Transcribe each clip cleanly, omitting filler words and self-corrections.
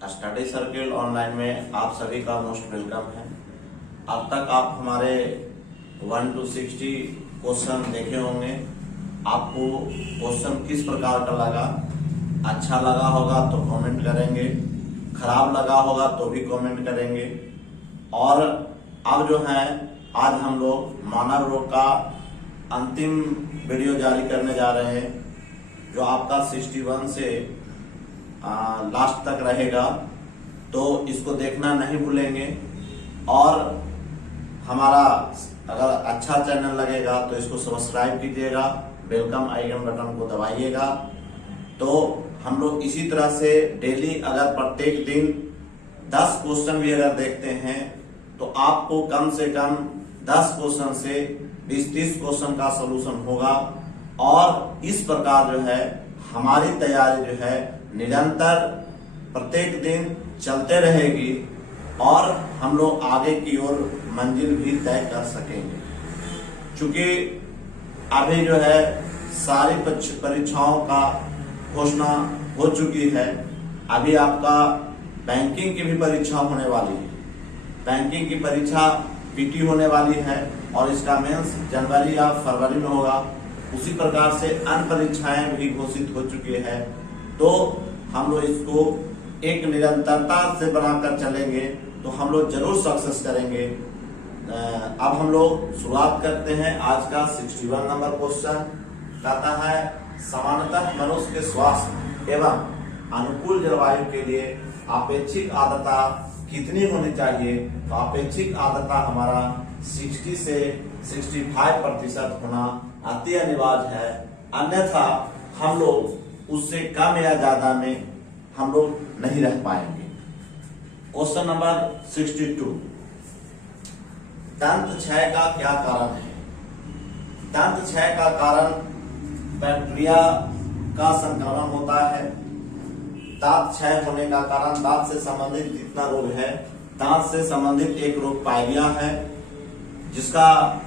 Study circle online में आप सभी का मोस्ट वेलकम है। अब तक आप हमारे 1 to 60 क्वेश्चन देखे होंगे। आपको क्वेश्चन किस प्रकार का लगा? अच्छा लगा होगा तो कमेंट करेंगे, खराब लगा होगा तो भी कमेंट करेंगे। और अब जो है आज हम लोग मानव रोग का अंतिम वीडियो जारी करने जा रहे हैं, जो आपका 61 से लास्ट तक रहेगा। तो इसको देखना नहीं भूलेंगे। और हमारा अगर अच्छा चैनल लगेगा तो इसको सब्सक्राइब कीजिएगा, वेलकम आइकन बटन को दबाइएगा। तो हम लोग इसी तरह से डेली अगर प्रत्येक दिन 10 क्वेश्चन भी अगर देखते हैं तो आपको कम से कम 10 क्वेश्चन से 20-30 क्वेश्चन का सलूशन होगा। और इस प्रकार जो है हमारी तैयारी जो है निरंतर प्रत्येक दिन चलते रहेगी और हम लोग आगे की ओर मंजिल भी तय कर सकेंगे। क्योंकि अभी जो है सारी परीक्षाओं का घोषणा हो चुकी है। अभी आपका बैंकिंग की भी परीक्षा होने वाली है। बैंकिंग की परीक्षा पीटी होने वाली है और इसका मेंस जनवरी या फरवरी में होगा। उसी प्रकार से अन्य परीक्षाएं भी घोषित हो चुकी है। तो हम लोग इसको एक निरंतरता से बनाकर चलेंगे तो हम लोग जरूर सक्सेस करेंगे। अब हम लोग शुरुआत करते हैं। आज का 61 नंबर क्वेश्चन कहता है, सामान्यतः मनुष्य के स्वास्थ्य एवं अनुकूल जलवायु के लिए आपेक्षिक आर्द्रता कितनी होनी चाहिए? तो आपेक्षिक आर्द्रता हमारा 60 से 65% होना अति अनिवार्य है। अन्यथा हम लोग उससे कम या ज्यादा में हम लोग नहीं रह पाएंगे। क्वेश्चन नंबर 62, दंत क्षय का क्या कारण है? दंत क्षय का कारण बैक्टीरिया का संक्रमण होता है। दांत क्षय होने का कारण दांत से संबंधित जितना रोग है, दांत से संबंधित एक रोग पाइलिया है, जिसका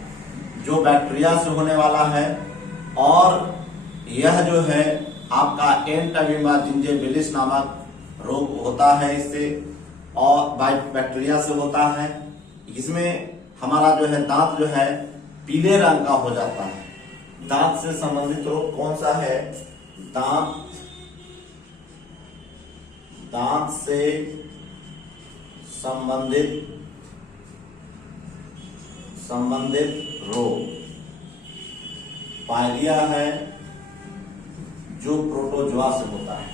जो बैक्टीरिया से होने वाला है। और यह जो है आपका एंटामिबा जिंजिबिलिस नामक रोग होता है इससे, और बैक्टीरिया से होता है। इसमें हमारा जो है दांत जो है पीले रंग का हो जाता है। दांत से संबंधित रोग कौन सा है? दांत से संबंधित रोग पाइलिया है, जो प्रोटोजोआ से होता है।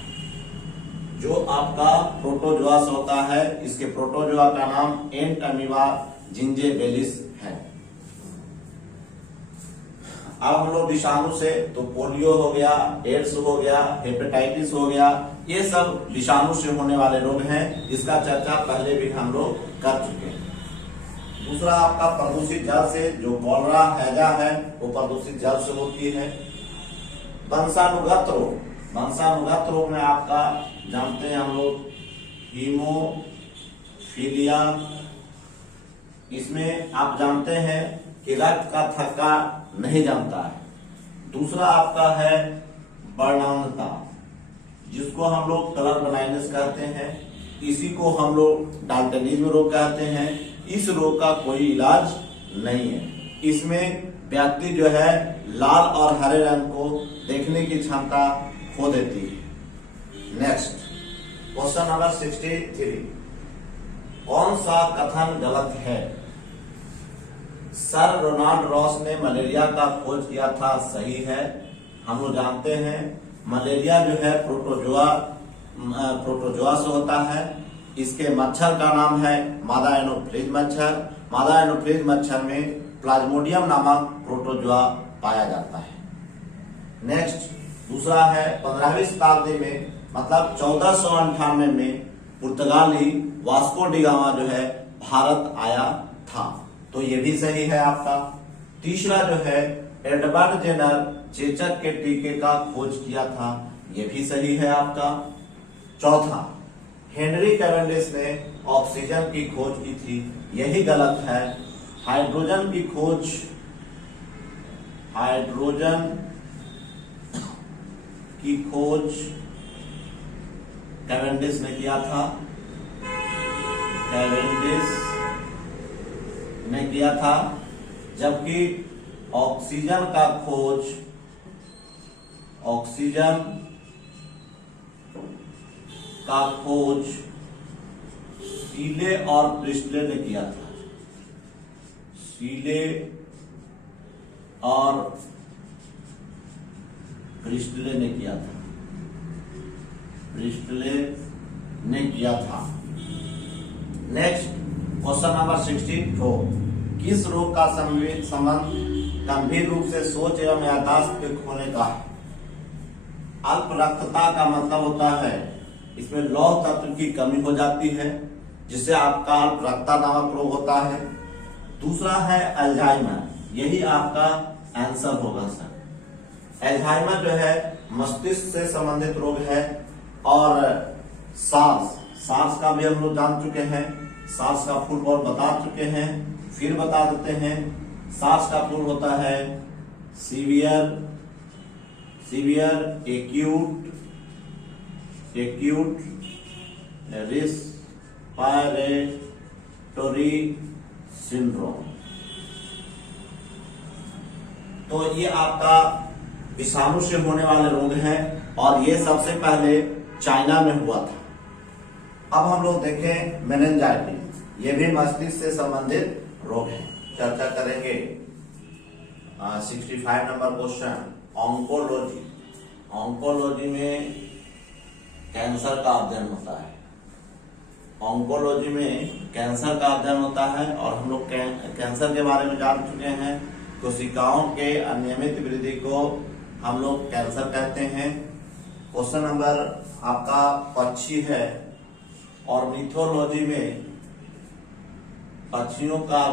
जो आपका प्रोटोजोआ से होता है, इसके प्रोटोजोआ का नाम एंटामिबा जिंजिबिलिस है। अब हम लोग विषाणु से तो पोलियो हो गया, एड्स हो गया, हेपेटाइटिस हो गया, ये सब विषाणु से होने वाले रोग हैं। इसका चर्चा पहले भी हम लोग कर चुके हैं। दूसरा आपका प्रदूषित जल से, जो कॉलरा हैजा है वो प्रदूषित जल से होती है। वंशानुगत रोग में आपका जानते हैं हम लोग हीमोफीलिया। इसमें आप जानते हैं कि रक्त का थक्का नहीं जमता है। दूसरा आपका है वर्णांगता, जिसको हम लोग कलर ब्लाइंडनेस कहते हैं। इसी को हम लोग डाल्टनिज्म रोग कहते हैं। इस रोग का कोई इलाज नहीं है। इसमें व्यक्ति जो है लाल और हरे रंग को देखने की क्षमता खो देती है। नेक्स्ट क्वेश्चन नंबर 63, कौन सा कथन गलत है? सर रोनाल्ड रॉस ने मलेरिया का खोज किया था, सही है। हम लोग जानते हैं मलेरिया जो है प्रोटोजोआ से होता है। इसके मच्छर का नाम है मादा एनोफ्लिज मच्छर। मादा एनोफ्लिज मच्छर में प्लाज्मोडियम नामक प्रोटोजोआ पाया जाता है। नेक्स्ट दूसरा है 15वीं शताब्दी में, मतलब 1498 में पुर्तगाली वास्को डी गामा जो है भारत आया था। तो ये भी सही है आपका। तीसरा जो है एडवर्ड जेनर चेचक के टीके का खोज किया था, ये भी सही है आपका। चौथा हेनरी कैवेंडिश ने ऑक्सीजन की खोज की थी, यही गलत है। हाइड्रोजन की खोज कैवेंडिश ने किया था, कैवेंडिश ने किया था, जबकि ऑक्सीजन का खोज शीले और प्रिस्टले ने किया था। शीले और प्रिस्टले ने किया था। नेक्स्ट क्वेश्चन नंबर 64, किस रोग का संबंध गंभीर रूप से सोच एवं याददाश्त के खोने का है? अल्प रक्तता का मतलब होता है इसमें लौह तत्व की कमी हो जाती है, जिससे आपका अल्प रक्तता नामक रोग होता है। दूसरा है अल्जाइमर, यही आपका आंसर होगा सर। अल्जाइमर जो है मस्तिष्क से संबंधित रोग है। और सार्स का भी हम लोग जान चुके हैं, सार्स का फुल फॉर्म बता चुके हैं, फिर बता देते हैं। सार्स का फुल होता है सीवियर एक्यूट रिस्पायरेटरी सिंड्रोम। तो ये आपका विषाणु से होने वाले रोग हैं और ये सबसे पहले चाइना में हुआ था। अब हम लोग देखें मेनिंजाइटिस, ये भी मस्तिष्क से संबंधित रोग है, चर्चा करेंगे। 65 नंबर क्वेश्चन, ऑन्कोलॉजी में कैंसर का अध्ययन होता है। ऑन्कोलॉजी में कैंसर का अध्ययन होता है और हम लोग कैंसर के बारे में जान चुके हैं। कोशिकाओं के अनियमित वृद्धि को हम लोग कैंसर कहते हैं। क्वेश्चन नंबर आपका 25 है, ऑर्निथोलॉजी में पक्षियों का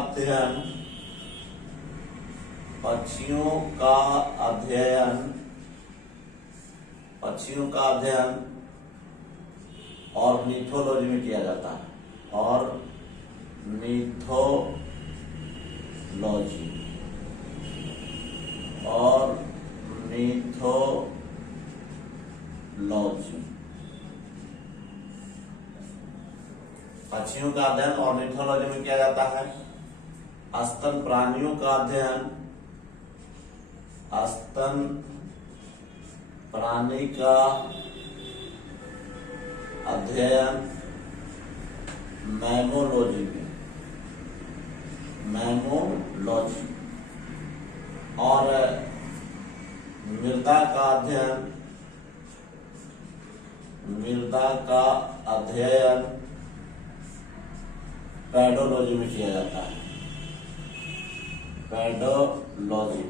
अध्ययन ऑर्निथोलॉजी में किया जाता है। ऑर्निथोलॉजी पक्षियों का अध्ययन ऑर्निथोलॉजी में किया जाता है। स्तन प्राणियों का अध्ययन मैमोलॉजी और मृदा का अध्ययन पेडोलॉजी में किया जाता है। पेडोलॉजी।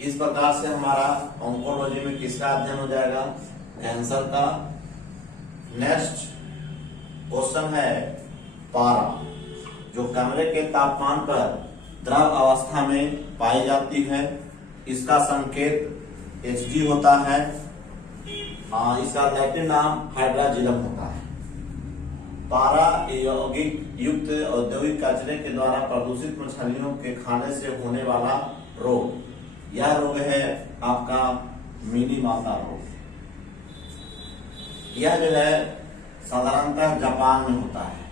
इस प्रकार से हमारा ऑन्कोलॉजी में किसका अध्ययन हो जाएगा? कैंसर का। नेक्स्ट क्वेश्चन है पारा, जो कमरे के तापमान पर द्रव अवस्था में पाई जाती है। इसका संकेत Hg होता है। इसका लैटिन नाम हाइड्राजिलम होता है। पारा युक्त औद्योगिक कचरे के द्वारा प्रदूषित मछलियों के खाने से होने वाला रोग, यह रोग है आपका मिनीमाता रोग। यह जो है साधारणतः जापान में होता है,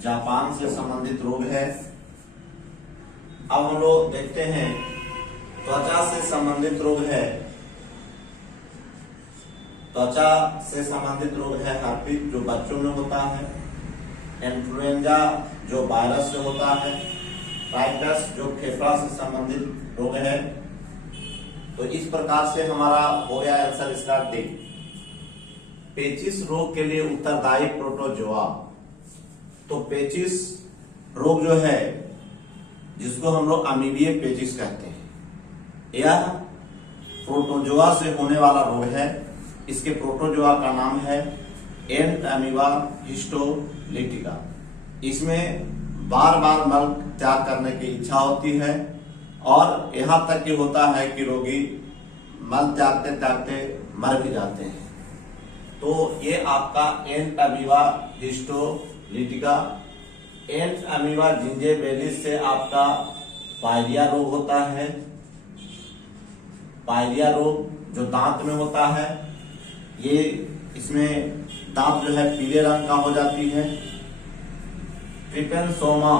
जापान से संबंधित रोग है। अब हम लोग देखते हैं त्वचा से संबंधित रोग है। त्वचा से संबंधित रोग है हर्पीस, जो बच्चों में होता है। इन्फ्लुएंजा, जो वायरस से होता है। टाइफस, जो फेफड़ा से संबंधित रोग है। तो इस प्रकार से हमारा हो गया आंसर इसका डी। पेचिस रोग के लिए उत्तरदायी प्रोटोजोआ। तो पेचिस रोग जो है, जिसको हम लोग अमीबिये पेचिस कहते हैं, यह प्रोटोजोआ से होने वाला रोग है। इसके प्रोटोजोआ का नाम है एंट अमीबा हिस्टोलिटिका। इसमें बार बार मल त्याग करने की इच्छा होती है और यहाँ तक कि होता है कि रोगी मल त्यागते त्यागते मर भी जाते हैं। तो ये आपका एंट अमीबा हिस्टोलिटिका। एंट अमीबा जिंजेबेलिस से आपका पायरिया रोग होता है। पायरिया रोग जो दांत में होता है, ये इसमें दांत जो है पीले रंग का हो जाती है। ट्रिपेनोसोमा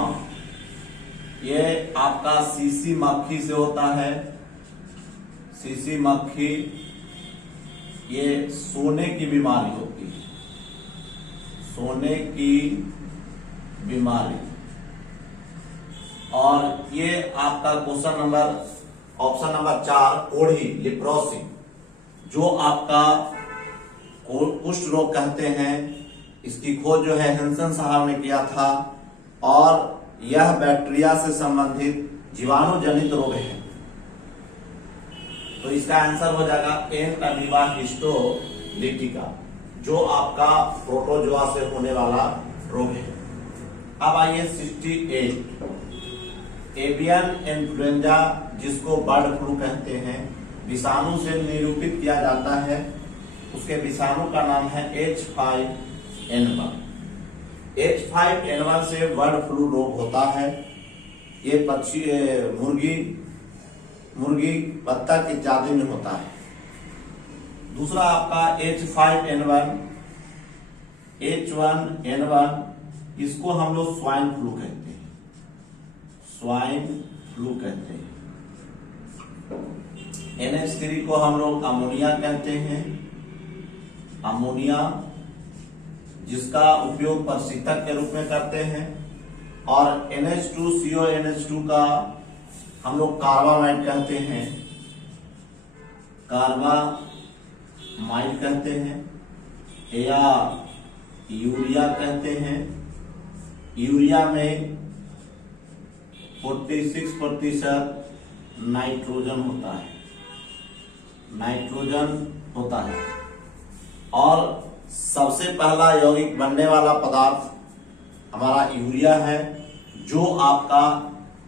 ये आपका सीसी मक्खी से होता है। सीसी मक्खी ये सोने की बीमारी होती है, सोने की बीमारी। और ये आपका क्वेश्चन नंबर ऑप्शन नंबर 4 कोढ़ी लिप्रोसी, जो आपका कुष्ठ रोग कहते हैं, इसकी खोज जो है हेंसन साहब ने किया था। और यह बैक्टीरिया से संबंधित जीवाणु जनित रोग है। तो इसका आंसर हो जाएगा एन अमीबा हिस्टोलिटिका, जो आपका प्रोटोजोआ से होने वाला रोग है। अब आइए 68 एवियन इन्फ्लुएंजा, जिसको बर्ड फ्लू कहते हैं, विषाणु से निरूपित किया जाता है। उसके विषाणु का नाम है H5N1। H5N1 से बर्ड फ्लू रोग होता है। ये पक्षी मुर्गी बत्तख इत्यादि में होता है। दूसरा आपका H1N1, इसको हम लोग स्वाइन फ्लू कहते हैं, स्वाइन फ्लू कहते हैं। NH3 को हम लोग अमोनिया कहते हैं, अमोनिया, जिसका उपयोग प्रशीतक के रूप में करते हैं। और NH2CONH2 का हम लोग कार्बामाइड कहते हैं, कार्बामाइड कहते हैं, या यूरिया कहते हैं। यूरिया में 46% नाइट्रोजन होता है, नाइट्रोजन होता है। और सबसे पहला यौगिक बनने वाला पदार्थ हमारा यूरिया है, जो आपका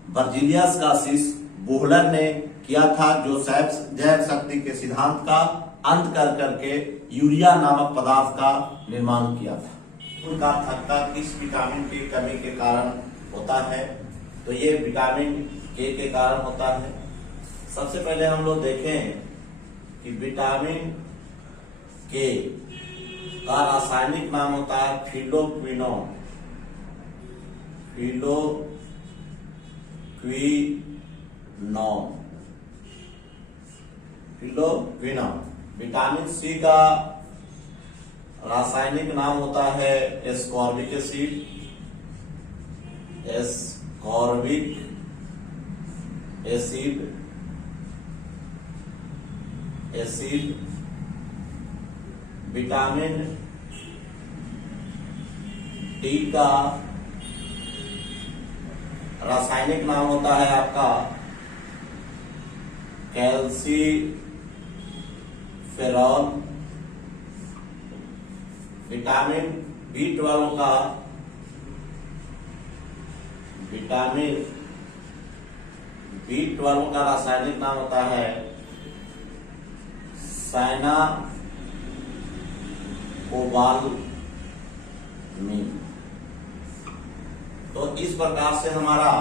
बर्जीलियस गासिस बोहलर ने किया था, जो जैव शक्ति के सिद्धांत का अंत कर करके यूरिया नामक पदार्थ का निर्माण किया था। उनका थक्का किस विटामिन की कमी के कारण होता है? तो ये विटामिन के कारण होता है। सबसे पहले हम लोग देखें कि विटामिन के का रासायनिक नाम होता है phylloquinone, phylloquinone. Phylloquinone. Vitamin C का रासायनिक नाम होता है ascorbic acid, ascorbic acid, acid. Vitamin D का रासायनिक नाम होता है आपका कैल्सीफेरॉल। विटामिन B12 का रासायनिक नाम होता है साइनाकोबालामिन। तो इस प्रकार से हमारा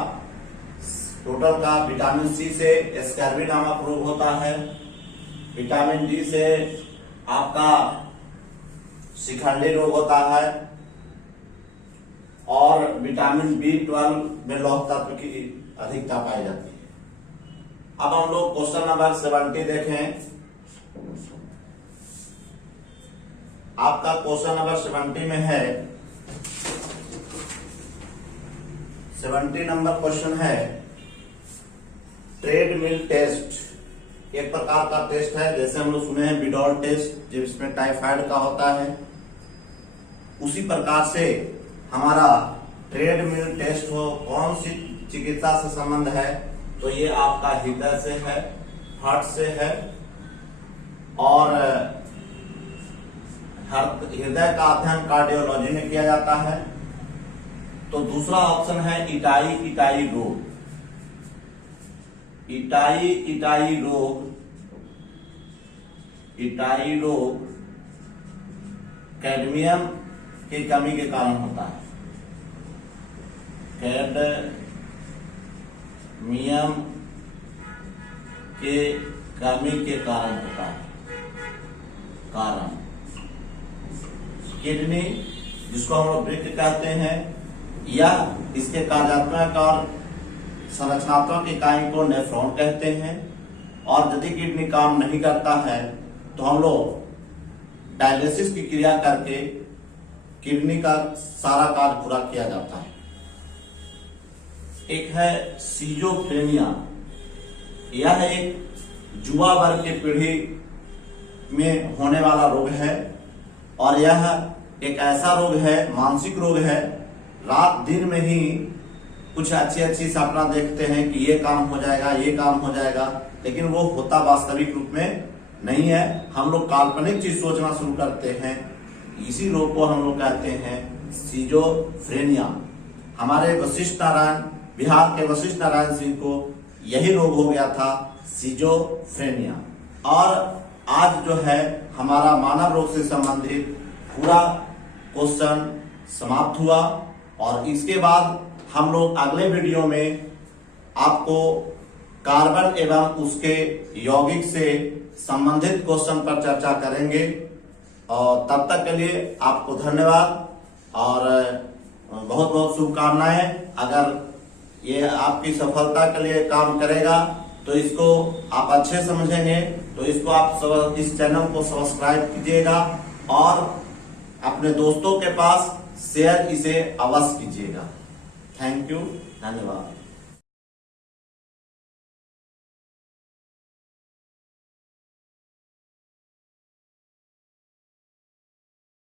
टोटल का विटामिन सी से स्कैर्वी नामक रोग होता है, विटामिन डी से आपका शिखंडी रोग होता है, और विटामिन B12 में लौह तत्व की अधिकता पाई जाती है। अब हम लोग क्वेश्चन नंबर 70 देखें। आपका क्वेश्चन नंबर 70 में है, 70 नंबर क्वेश्चन है ट्रेडमिल टेस्ट। एक प्रकार का टेस्ट है, जैसे हम लोग सुने हैं बिडॉल टेस्ट, जिसमें टाइफाइड का होता है, उसी प्रकार से हमारा ट्रेडमिल टेस्ट हो। कौन सी चिकित्सा से संबंध है? तो ये आपका हृदय से है, हार्ट से है। और हृदय का अध्ययन कार्डियोलॉजी में किया जाता है। तो दूसरा ऑप्शन है इटाई रोग। इटाई रोग कैडमियम की कमी के कारण होता है, कैडमियम के कमी के कारण होता है। किडनी, जिसको हम लोग वृक्क कहते हैं, यह इसके कार्यात्मक और संरचनात्मक इकाई को नेफ्रॉन कहते हैं। और यदि किडनी काम नहीं करता है तो हम लोग डायलिसिस की क्रिया करके किडनी का सारा कार्य पूरा किया जाता है। एक है सिजोफ्रेनिया, यह एक युवा वर्ग की पीढ़ी में होने वाला रोग है और यह एक ऐसा रोग है, मानसिक रोग है। रात दिन में ही कुछ अच्छी सपना देखते हैं कि ये काम हो जाएगा, ये काम हो जाएगा, लेकिन वो होता वास्तविक रूप में नहीं है। हम लोग काल्पनिक चीज सोचना शुरू करते हैं। इसी रोग को हम लोग कहते हैं सिजोफ्रेनिया। हमारे वशिष्ठ नारायण, बिहार के वशिष्ठ नारायण सिंह को यही रोग हो गया था, सिजोफ्रेनिया। और आज जो है हमारा मानव रोग से संबंधित पूरा क्वेश्चन समाप्त हुआ और इसके बाद हम लोग अगले वीडियो में आपको कार्बन एवं उसके यौगिक से संबंधित क्वेश्चन पर चर्चा करेंगे। और तब तक के लिए आपको धन्यवाद और बहुत बहुत शुभकामनाएं। अगर ये आपकी सफलता के लिए काम करेगा तो इसको आप अच्छे समझेंगे तो इसको आप इस चैनल को सब्सक्राइब कीजिएगा और अपने दोस्तों के पास शेयर इसे अवश्य कीजिएगा। थैंक यू, धन्यवाद।